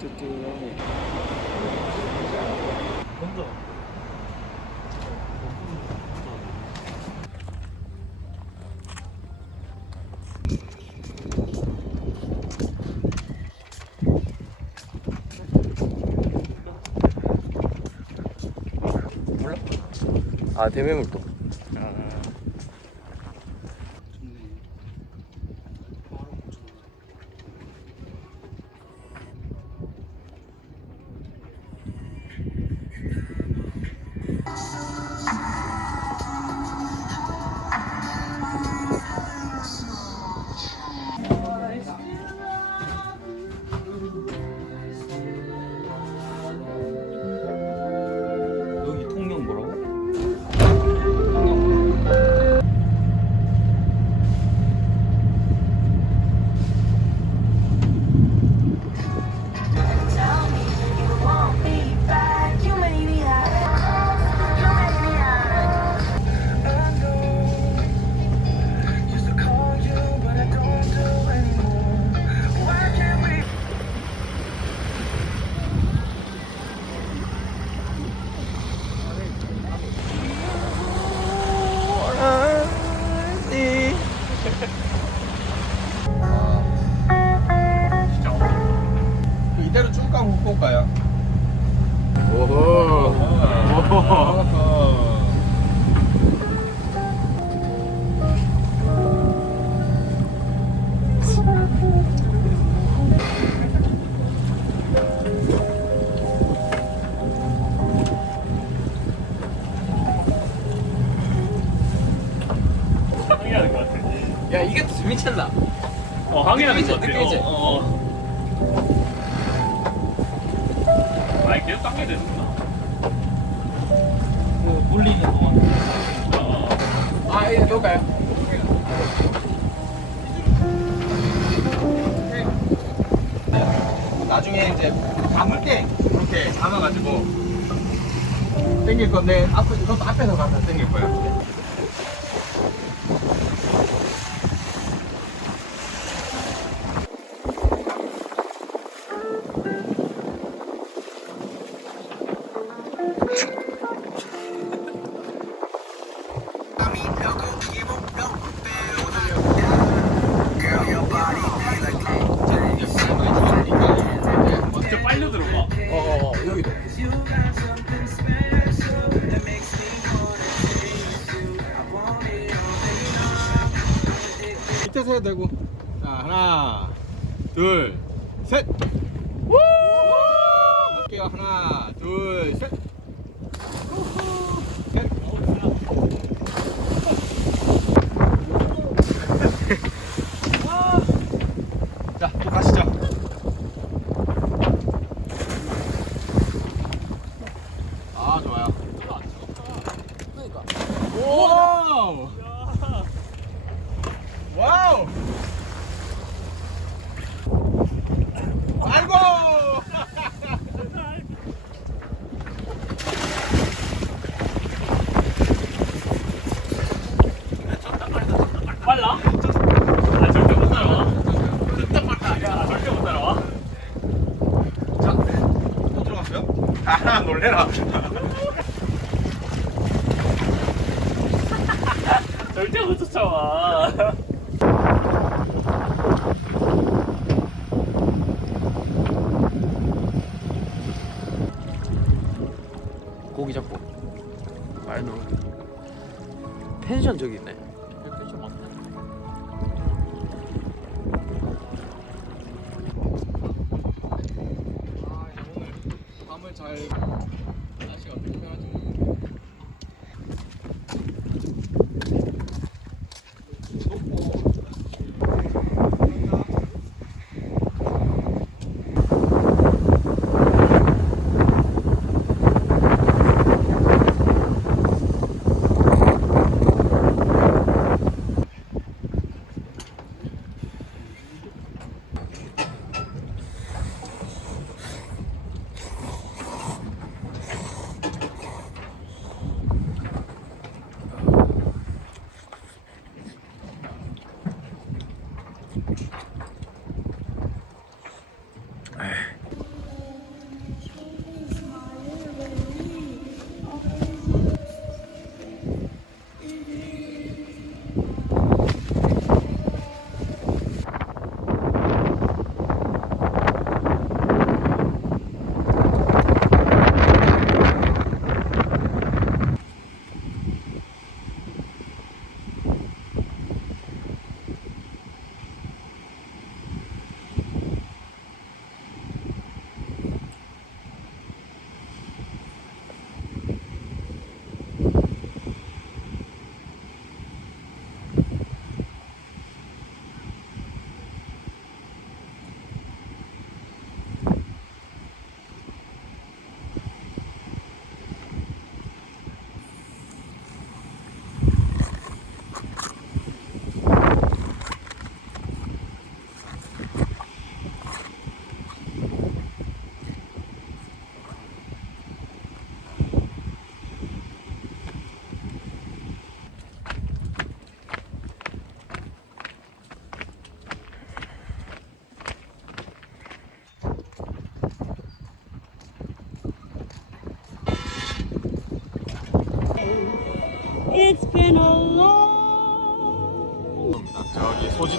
뚜뚜하네. 먼저. 몰라? 아, 대매물도. 여기 통영 뭐라고? 이대로 쭉 가고 훅 볼까요? 오호. 항해하는 것 같아. 야, 이게 더 재밌잖아. 항해하는 것 같아. 느낌이지? 아니 계속 당겨야 되는구나. 그 물리는 동안. 아, 이거 여기까요? 나중에 이제 감을 때 이렇게 감아가지고 당길 건데 이것도 앞에서 가서 당길 거예요. 진짜 빨려 들어가. 여기도. 밑에서 해도 되고. 자, 하나, 둘, 셋. 볼게요. 하나, 둘, 셋. 셋. 자, 또 가시죠. 아, 좋아요. 그러니까. 와우! 와우! 아이고! 빨라? 아 절대 못 따라와. 진짜 빨라. 야 절대 못 따라와. 자, 또 들어갔어요? 아, 놀래라. 절대 못 쫓아와. 고기 잡고. 많이 놀. 펜션 저기 있네. 펜션 맞네. 아, 오늘 밤을 잘 날씨가 어떻게 변하지?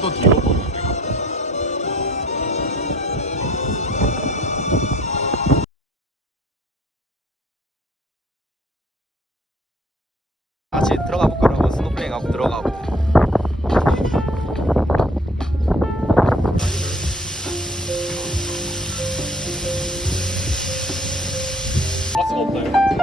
더 뒤로 보이는데. 같이 들어가 볼까라고 스노클링 하고 들어가고. 바스가 없다 이거.